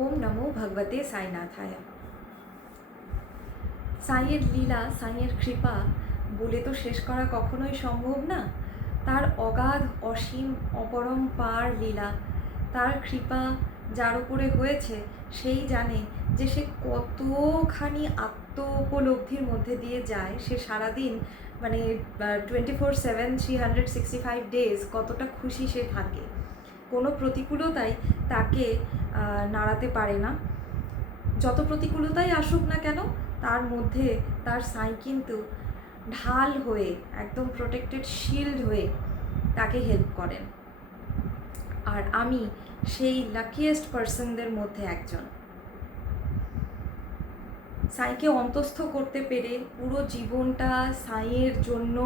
ওম নমো ভগবতে সাইনাথায়। সাইয়ের লীলা, সাইয়ের কৃপা বলে তো শেষ করা কখনোই সম্ভব না। তার অগাধ অসীম অপরম্পার লীলা, তার কৃপা যার উপরে হয়েছে সেই জানে যে সে কতখানি আত্ম উপলব্ধির মধ্যে দিয়ে যায়। সে সারাদিন মানে 24/7 365 days কতটা খুশি সে থাকে। কোনো প্রতিকূলতাই তাকে নাড়াতে পারে না। যত প্রতিকূলতাই আসুক না কেন, তার মধ্যে তার সাই কিন্তু ঢাল হয়ে, একদম প্রোটেক্টেড শিল্ড হয়ে তাকে হেল্প করেন। আর আমি সেই লাকিয়েস্ট পার্সনদের মধ্যে একজন। সাইকে অন্তস্থ করতে পেরে, পুরো জীবনটা সাইয়ের জন্য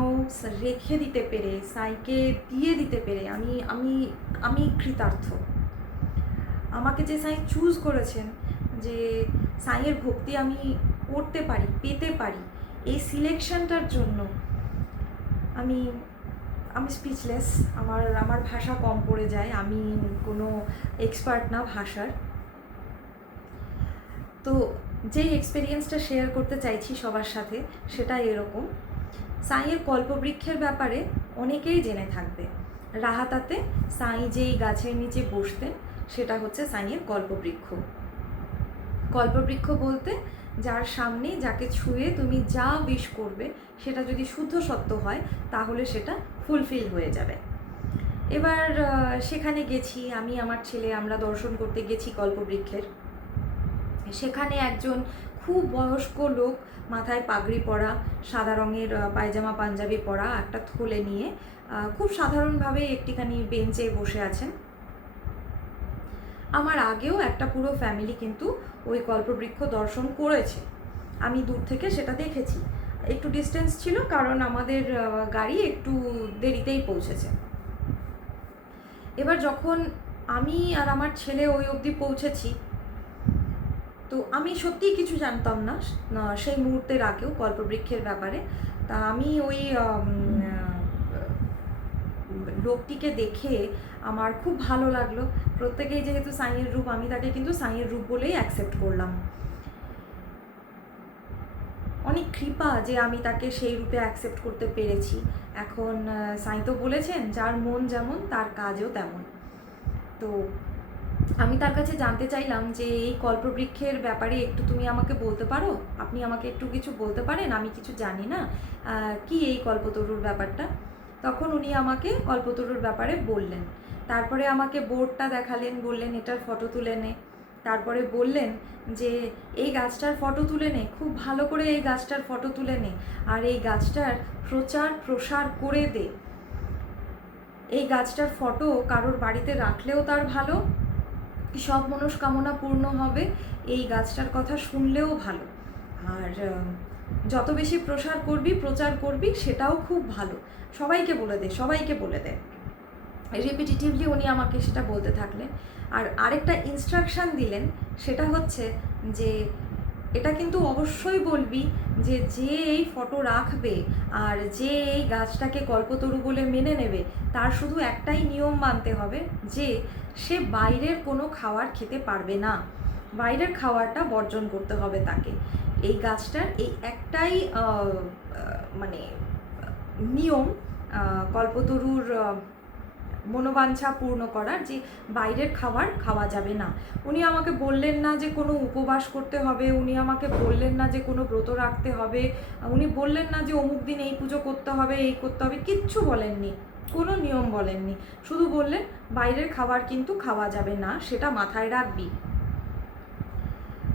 রেখে দিতে পেরে, সাইকে দিয়ে দিতে পেরে আমি আমি আমি কৃতার্থ। আমাকে যে সাই চুজ করেছেন, যে সাইয়ের ভক্তি আমি করতে পারি, পেতে পারি, এই সিলেকশনটার জন্য আমি আমি স্পিচলেস। আমার ভাষা কম পড়ে যায়। আমি কোনো এক্সপার্ট না ভাষার। তো যেই এক্সপিরিয়েন্সটা শেয়ার করতে চাইছি সবার সাথে, সেটা এরকম। সাইয়ের কল্পবৃক্ষের ব্যাপারে অনেকেই জেনে থাকবে। রাহাতাতে সাই যেই গাছের নিচে বসতেন সেটা হচ্ছে সাইয়ের কল্পবৃক্ষ। কল্পবৃক্ষ বলতে যার সামনে, যাকে ছুঁয়ে তুমি যা উইশ করবে সেটা যদি শুদ্ধ সত্য হয় তাহলে সেটা ফুলফিল হয়ে যাবে। এবার সেখানে গেছি আমি, আমার ছেলে, আমরা দর্শন করতে গেছি কল্পবৃক্ষের। সেখানে একজন খুব বয়স্ক লোক, মাথায় পাগড়ি পরা, সাদা রঙের পায়জামা পাঞ্জাবি পরা, একটা থলে নিয়ে খুব সাধারণভাবে একটিখানি বেঞ্চে বসে আছেন। আমার আগেও একটা পুরো ফ্যামিলি কিন্তু ওই কল্পবৃক্ষ দর্শন করেছে। আমি দূর থেকে সেটা দেখেছি। একটু ডিস্টেন্স ছিল কারণ আমাদের গাড়ি একটু দেরিতেই পৌঁছেছে। এবার যখন আমি আর আমার ছেলে ওই অবধি পৌঁছেছি, তো আমি সত্যিই কিছু জানতাম না সেই মুহূর্তের আগেও কল্পবৃক্ষের ব্যাপারে। তা আমি ওই লোকটিকে দেখে আমার খুব ভালো লাগলো। প্রত্যেকেই যেহেতু সাইয়ের রূপ, আমি তাকে কিন্তু সাইয়ের রূপ বলেই অ্যাকসেপ্ট করলাম। অনেক কৃপা যে আমি তাকে সেই রূপে অ্যাকসেপ্ট করতে পেরেছি। এখন সাই তো বলেছেন, যার মন যেমন তার কাজও তেমন। তো আমি তার কাছে জানতে চাইলাম যে এই কল্পবৃক্ষের ব্যাপারে একটু তুমি আমাকে বলতে পারো? আপনি আমাকে একটু কিছু বলতে পারেন? আমি কিছু জানি না, কি এই কল্পতরুর ব্যাপারটা। তখন উনি আমাকে কল্পতরুর ব্যাপারে বললেন। তারপরে আমাকে বোর্ডটা দেখালেন, বললেন এটার ফটো তুলে নে। তারপরে বললেন যে এই গাছটার ফটো তুলে নে, খুব ভালো করে এই গাছটার ফটো তুলে নে, আর এই গাছটার প্রচার প্রসার করে দে। এই গাছটার ফটো কারোর বাড়িতে রাখলেও তার ভালো, সব মনস্কামনা পূর্ণ হবে। এই গাছটার কথা শুনলেও ভালো। আর যত বেশি প্রচার করবি সেটাও খুব ভালো। সবাইকে বলে দে, সবাইকে বলে দে। রিপিটিটিভলি উনি আমাকে সেটা বলতে থাকলেন। আর আরেকটা ইনস্ট্রাকশান দিলেন, সেটা হচ্ছে যে এটা কিন্তু অবশ্যই বলবি যে যে এই ফটো রাখবে আর যে এই গাছটাকে কল্পতরু বলে মেনে নেবে, তার শুধু একটাই নিয়ম মানতে হবে, যে সে বাইরের কোনো খাবার খেতে পারবে না। বাইরের খাবারটা বর্জন করতে হবে তাকে। এই গাছটার এই একটাই মানে নিয়ম কল্পতরুর মনোবাঞ্ছা পূর্ণ করার, যে বাইরের খাবার খাওয়া যাবে না। উনি আমাকে বললেন না যে কোনো উপবাস করতে হবে, উনি আমাকে বললেন না যে কোনো ব্রত রাখতে হবে, উনি বললেন না যে অমুক দিন এই পুজো করতে হবে, এই করতে হবে, কিচ্ছু বলেননি, কোনো নিয়ম বলেননি। শুধু বললেন বাইরের খাবার কিন্তু খাওয়া যাবে না, সেটা মাথায় রাখবি।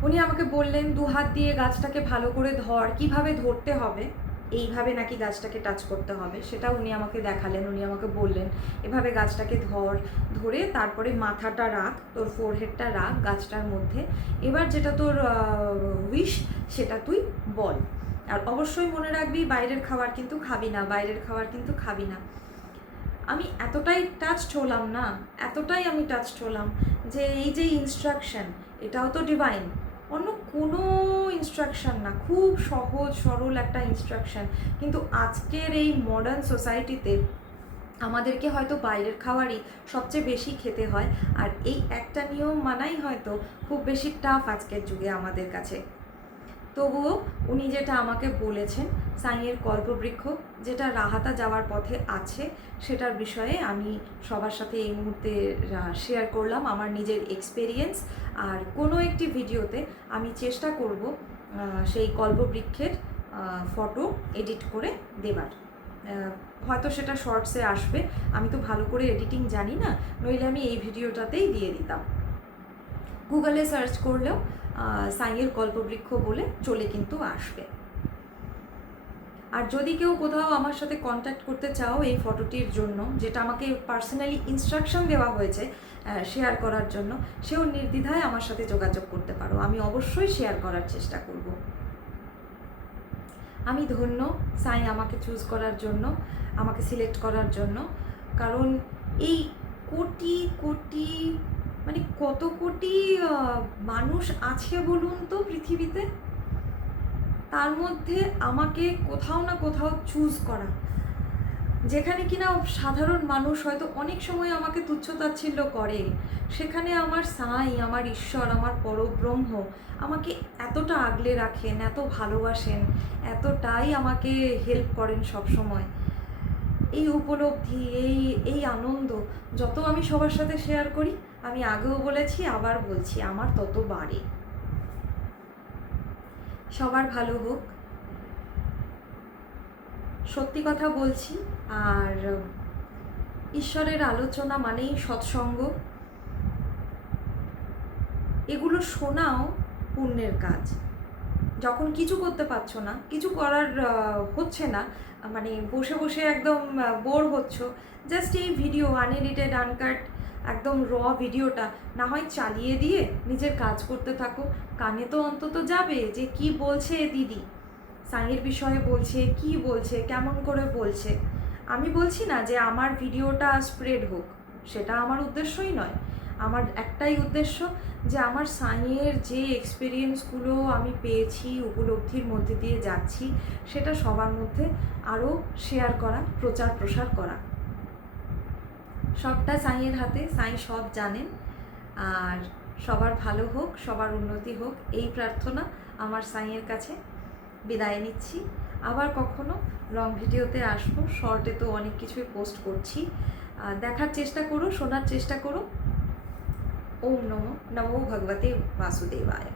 উনি আমাকে বললেন 2 হাত দিয়ে গাছটাকে ভালো করে ধর। কিভাবে ধরতে হবে, এইভাবে নাকি গাছটাকে টাচ করতে হবে, সেটা উনি আমাকে দেখালেন। উনি আমাকে বললেন এভাবে গাছটাকে ধরে তারপরে মাথাটা রাখ, তোর ফোরহেডটা রাখ গাছটার মধ্যে। এবার যেটা তোর উইশ সেটা তুই বল। আর অবশ্যই মনে রাখবি বাইরের খাবার কিন্তু খাবি না, বাইরের খাবার কিন্তু খাবি না। আমি এতটাই টাচড হলাম না, এতটাই আমি টাচড হলাম যে এই যে ইনস্ট্রাকশন, এটাও তো ডিভাইন, অন্য কোনো ইনস্ট্রাকশন না, খুব সহজ সরল একটা ইনস্ট্রাকশন। কিন্তু আজকের এই মডার্ন সোসাইটিতে আমাদেরকে হয়তো বাইরের খাবারই সবচেয়ে বেশি খেতে হয়, আর এই একটা নিয়ম মানাই হয়তো খুব বেশি টাফ আজকের যুগে আমাদের কাছে। তবুও উনি যেটা আমাকে বলেছেন, সাইয়ের কল্পবৃক্ষ যেটা রাহাতা যাওয়ার পথে আছে, সেটার বিষয়ে আমি সবার সাথে এই মুহূর্তে শেয়ার করলাম আমার নিজের এক্সপেরিয়েন্স। আর কোনো একটি ভিডিওতে আমি চেষ্টা করব সেই কল্পবৃক্ষের ফটো এডিট করে দেবার। হয়তো সেটা শর্টসে আসবে, আমি তো ভালো করে এডিটিং জানি না, নইলে আমি এই ভিডিওটাতেই দিয়ে দিতাম। গুগলে সার্চ করলেও সাইয়ের কল্পবৃক্ষ বলে চলে কিন্তু আসবে। আর যদি কেউ কোথাও আমার সাথে কন্ট্যাক্ট করতে চাও এই ফটোটির জন্য, যেটা আমাকে পার্সোনালি ইনস্ট্রাকশন দেওয়া হয়েছে শেয়ার করার জন্য, সেও নির্দ্বিধায় আমার সাথে যোগাযোগ করতে পারো, আমি অবশ্যই শেয়ার করার চেষ্টা করব। আমি ধন্য সাই আমাকে চুজ করার জন্য, আমাকে সিলেক্ট করার জন্য, কারণ এই কোটি কোটি মানে কত কোটি মানুষ আছে বলুন তো পৃথিবীতে, তার মধ্যে আমাকে কোথাও না কোথাও চুজ করা, যেখানে কিনা সাধারণ মানুষ হয়তো অনেক সময় আমাকে তুচ্ছ-তাচ্ছিল্য করে, সেখানে আমার সাই, আমার ঈশ্বর, আমার পরব্রহ্ম আমাকে এতটা আগলে রাখেন, এত ভালোবাসেন, এতটাই আমাকে হেল্প করেন সব সময়। এই উপলব্ধি, এই আনন্দ যত আমি সবার সাথে শেয়ার করি, আমি আগেও বলেছি আবার বলছি, আমার তত বাড়ে। সবার ভালো হোক, সত্যি কথা বলছি। আর ঈশ্বরের আলোচনা মানেই সৎসঙ্গ, এগুলো শোনাও পুণ্যের কাজ। যখন কিছু করতে পারছো না, কিছু করার হচ্ছে না, মানে বসে বসে একদম বোর হচ্ছ, জাস্ট এই ভিডিও আনএডিটেড আনকাট একদম র ভিডিওটা না হয় চালিয়ে দিয়ে নিজের কাজ করতে থাকো। কানে তো অন্তত যাবে যে কি বলছে দিদি, সাইয়ের বিষয়ে বলছে, কি বলছে, কেমন করে বলছে। আমি বলছি না যে আমার ভিডিওটা স্প্রেড হোক, সেটা আমার উদ্দেশ্যই নয়। আমার একটাই উদ্দেশ্য যে আমার সাইয়ের যে এক্সপিরিয়েন্সগুলো আমি পেয়েছি, উপলব্ধির মধ্যে দিয়ে যাচ্ছি, সেটা সবার মধ্যে আরও শেয়ার করা, প্রচার প্রসার করা। সবটা সাইয়ের হাতে, সাই সব জানেন। আর সবার ভালো হোক, সবার উন্নতি হোক, এই প্রার্থনা আমার সাইয়ের কাছে। বিদায় নিচ্ছি, আবার কখনো লং ভিডিওতে আসবো। শর্টে তো অনেক কিছুই পোস্ট করছি, দেখার চেষ্টা করো, শোনার চেষ্টা করো। ওম নমো ভগবতে বাসুদেবায়।